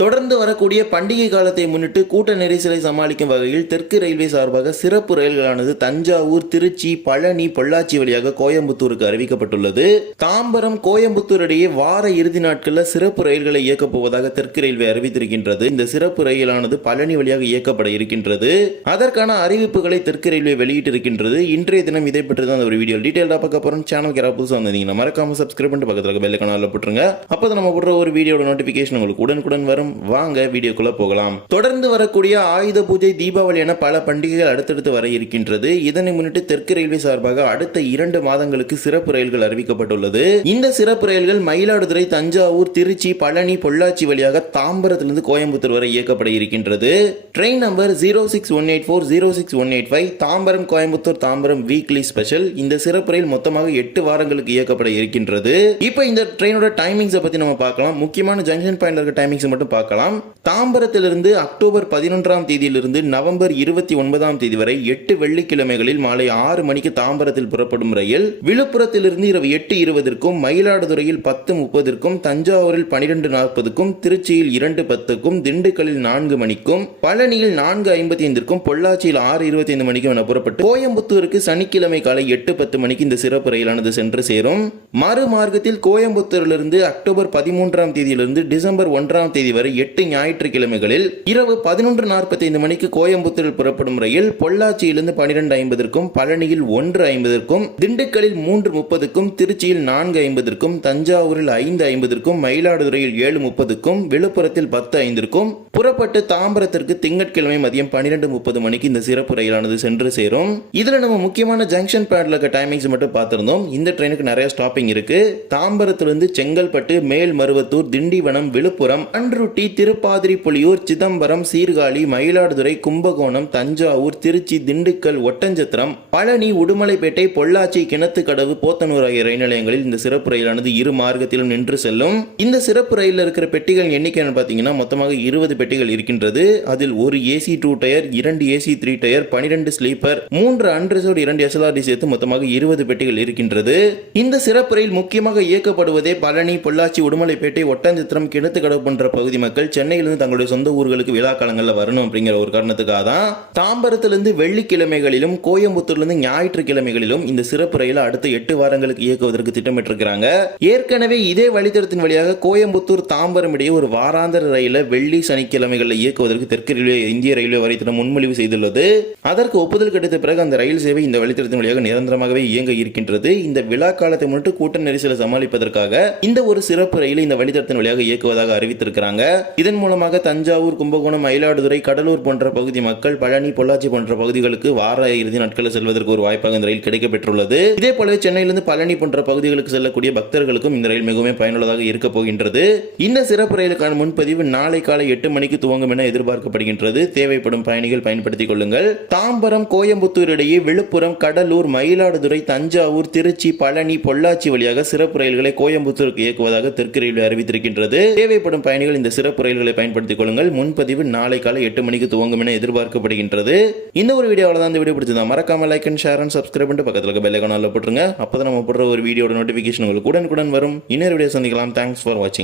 தொடர்ந்து வரக்கூடிய பண்டிகை காலத்தை முன்னிட்டு கூட்ட நெரிசலை சமாளிக்கும் வகையில் தெற்கு ரயில்வே சார்பாக சிறப்பு ரயில்களானது தஞ்சாவூர் திருச்சி பழனி பொள்ளாச்சி வழியாக கோயம்புத்தூருக்கு அறிவிக்கப்பட்டுள்ளது. தாம்பரம் கோயம்புத்தூர் இடையே வார இறுதி நாட்களில் சிறப்பு ரயில்களை இயக்கப் போவதாக தெற்கு ரயில்வே அறிவித்திருக்கின்றது. இந்த சிறப்பு ரயிலானது பழனி வழியாக இயக்கப்பட இருக்கின்றது. அதற்கான அறிவிப்புகளை தெற்கு ரயில்வே வெளியிட்டிருக்கின்றது. இன்றைய தினம் இதை பற்றி தான் ஒரு வீடியோ டீட்டெயிலாக பார்க்க போறோம். சேனல் யாராவது புதுசாக வந்தீங்கன்னா மறக்காம சப்ஸ்கிரைப் பண்ணிட்டு பக்கத்தில் பெல் கனாலில் போட்டுருங்க. அப்போ நம்ம போடுற ஒரு வீடியோட நோட்டிஃபிகேஷன் உங்களுக்கு உடனுக்குடன் வரும். வாங்க வீடியோக்குள்ள போகலாம். தொடர்ந்து வரக்கூடிய ஆயுத பூஜை தீபாவளி என பல பண்டிகைகள் அடுத்தடுத்து வர இருக்கின்றது. இதனை முன்னிட்டு தெற்கு ரயில்வே சார்பாக அடுத்த இரண்டு மாதங்களுக்கு சிறப்பு ரயில்கள் அறிவிக்கப்பட்டுள்ளது. இந்த சிறப்பு ரயில்கள் மயிலாடுதுறை தஞ்சாவூர் திருச்சி பழனி பொள்ளாச்சி வழியாக தாம்பரத்திலிருந்து கோயம்புத்தூர் வரை இயக்கப்பட இருக்கின்றது. Train number zero six one eight four zero six one eight five Tambaram Coimbatore Tambaram weekly special. இந்த சிறப்பு ரயில் மொத்தமாக எட்டு வாரங்களுக்கு இயக்கப்பட இருக்கின்றது. இப்போ இந்த ட்ரெயினோட டைமிங்ஸை பற்றி நம்ம பார்க்கலாம். முக்கியமான ஜங்ஷன் பாயிண்ட் இருக்க டைமிங்ஸ் மட்டும் பார்க்கலாம். தாம்பரத்திலிருந்து அக்டோபர் பதினொன்றாம் தேதியிலிருந்து நவம்பர் இருபத்தி ஒன்பதாம் தேதி வரை எட்டு வெள்ளிக்கிழமைகளில் மாலை ஆறு மணிக்கு தாம்பரத்தில் புறப்படும் ரயில். விழுப்புரத்திலிருந்து இரவு எட்டு இருபதற்கும் மயிலாடுதுறையில் பத்து முப்பதற்கும் தஞ்சாவூரில் பனிரெண்டு நாற்பதுக்கும் திருச்சியில் இரண்டு பத்துக்கும் திண்டுக்கல்லில் நான்கு மணிக்கும் பழனியில் நான்கு ஐம்பத்தி ஐந்திற்கும் பொள்ளாச்சியில் ஆறு இருபத்தி ஐந்து மணிக்கும் என புறப்பட்டு கோயம்புத்தூருக்கு சனிக்கிழமை காலை எட்டு பத்து மணிக்கு இந்த சிறப்பு ரயிலானது சென்று சேரும். மறு மார்க்கத்தில் கோயம்புத்தூரிலிருந்து அக்டோபர் பதிமூன்றாம் தேதியிலிருந்து டிசம்பர் ஒன்றாம் தேதி வரை எட்டு ஞாயிற்றுக்கிழமைகளில் இரவு பதினொன்று நாற்பத்தி ஐந்து மணிக்கு கோயம்புத்தூரில் புறப்படும் ரயில் பொள்ளாச்சியிலிருந்து பனிரெண்டு ஐம்பதற்கும் பழனியில் ஒன்று ஐம்பதற்கும் திண்டுக்கல்லில் மூன்று முப்பதுக்கும் திருச்சியில் நான்கு ஐம்பதற்கும் தஞ்சாவூரில் ஐந்து ஐம்பதற்கும் மயிலாடுதுறையில் ஏழு முப்பதுக்கும் விழுப்புரத்தில் பத்து ஐந்திற்கும் புறப்பட்டு தாம்பரத்திற்கு திங்கட்கிழமை மதியம் பன்னிரெண்டு முப்பது மணிக்கு இந்த சிறப்பு ரயிலானது சென்று சேரும். இதுல நம்ம முக்கியமான ஜங்ஷன் பேட்ல இருக்க டைமிங்ஸ் மட்டும் பார்த்திருந்தோம். இந்த ட்ரெயினுக்கு நிறைய ஸ்டாப்பிங் இருக்கு. தாம்பரத்திலிருந்து செங்கல்பட்டு மேல்மருவத்தூர் திண்டிவனம் விழுப்புரம் அன்ருட்டி திருப்பாதிரி புலியூர் சிதம்பரம் சீர்காழி மயிலாடுதுறை கும்பகோணம் தஞ்சாவூர் திருச்சி திண்டுக்கல் ஒட்டஞ்சத்திரம் பழனி உடுமலைப்பேட்டை பொள்ளாச்சி கிணத்துக்கடவு போத்தனூர் ஆகிய ரயில் நிலையங்களில் இந்த சிறப்பு ரயிலானது இரு மார்க்கத்திலும் நின்று செல்லும். இந்த சிறப்பு ரயிலில் இருக்கிற பெட்டிகள் எண்ணிக்கை பார்த்தீங்கன்னா மொத்தமாக இருபது பெட்டிகள் இருக்கின்றது. அதில் ஒரு ஏசி டூ டயர் இரண்டு ஏசி த்ரீ டயர் பனிரெண்டு ஸ்லீப்பர் மூன்று அன்ரிசர்வ் இரண்டு எஸ்எல்ஆர்டி சேர்த்து மொத்தமாக இருபது பெட்டிகள் இருக்கின்றது. இந்த சிறப்பு ரயில் முக்கியமாக இயக்கப்படுவதே பழனி பொள்ளாச்சி உடுமலைப்பேட்டை ஒட்டஞ்சித்திரம் கிணத்து கடவு போன்ற பகுதி மக்கள் சென்னையிலிருந்து தங்களுடைய சொந்த ஊர்களுக்கு விழா காலங்களில் வரணும் அப்படிங்கிற ஒரு காரணத்துக்காக தான் தாம்பரத்திலிருந்து வெள்ளிக்கிழமைகளிலும் கோயம்புத்தூர்லேருந்து ஞாயிற்றுக்கிழமைகளிலும் இந்த சிறப்பு ரயிலை அடுத்த எட்டு வாரங்களுக்கு இயக்குவதற்கு திட்டமிட்டிருக்கிறாங்க. ஏற்கனவே இதே வழித்தடத்தின் வழியாக கோயம்புத்தூர் தாம்பரம் இடையே ஒரு வாராந்திர ரயில வெள்ளி சனிக்கிழமைகளில் இயக்குவதற்கு தெற்கு ரயில்வே இந்திய ரயில்வே வாரியத்திடம் முன்மொழிவு செய்துள்ளது. அதற்கு ஒப்புதல் கிடைத்த பிறகு அந்த ரயில் சேவை இந்த வழித்தடத்தின் வழியாக நிரந்தரமாகவே இயங்க இருக்கின்றது. இந்த விழா காலத்தை முன்னிட்டு கூட்ட நெரிசலை சமாளிப்பதற்காக இந்த ஒரு சிறப்பு ரயிலை இந்த வழித்தடத்தின் வழியாக இயக்குவதாக அறிவித்திருக்கிறாங்க. இதன் மூலமாக தஞ்சாவூர் கும்பகோணம் மயிலாடுதுறை கடலூர் போன்ற பகுதி மக்கள் பழனி பொள்ளாச்சி போன்ற பகுதிகளுக்கு வார இறுதி நாட்களில் செல்வதற்கு ஒரு வாய்ப்பாக இந்த ரயில் கிடைக்கப்பெற்றுள்ளது. இதே போலவே சென்னையிலிருந்து பழனி போன்ற பகுதிகளுக்கு செல்லக்கூடிய பக்தர்களுக்கும் இந்த ரயில் மிகவும் பயனுள்ளதாக இருக்க போகின்றது. இந்த சிறப்பு ரயிலுக்கான முன்பதிவு நாளை காலை எட்டு மணி மணிக்கு துவங்கும் என எதிர்பார்க்கப்படுகின்றது. தேவைப்படும் பயணிகள் பயன்படுத்திக் கொள்ளுங்கள். தாம்பரம் கோயம்புத்தூர் இடையே விழுப்புரம் கடலூர் மயிலாடுதுறை தஞ்சாவூர் திருச்சி பழனி பொள்ளாச்சி வழியாக சிறப்பு ரயில்களை கோயம்புத்தூருக்கு இயக்குவதாக தெற்கு ரயில்வே அறிவித்திருக்கின்றது. தேவைப்படும் பயணிகள் இந்த சிறப்பு ரயில்களை பயன்படுத்திக் கொள்ளுங்கள். முன்பதிவு நாளை காலை எட்டு மணிக்கு துவங்கும் என எதிர்பார்க்கப்படுகின்றது. இந்த ஒரு வீடியோவில் தான் இந்த வீடியோ பிடிச்சதா மறக்காம like and share and subscribe பண்ணிட்டு பக்கத்தில் இருக்க பெல்லைக்கான போட்டுருங்க. அப்போ நம்ம போடுற ஒரு வீடியோட நோட்டிஃபிகேஷன் உங்களுக்கு உடனுக்குடன் வரும். இன்னொரு வீடியோ சந்திக்கலாம். தேங்க்ஸ் ஃபார் வாட்சிங்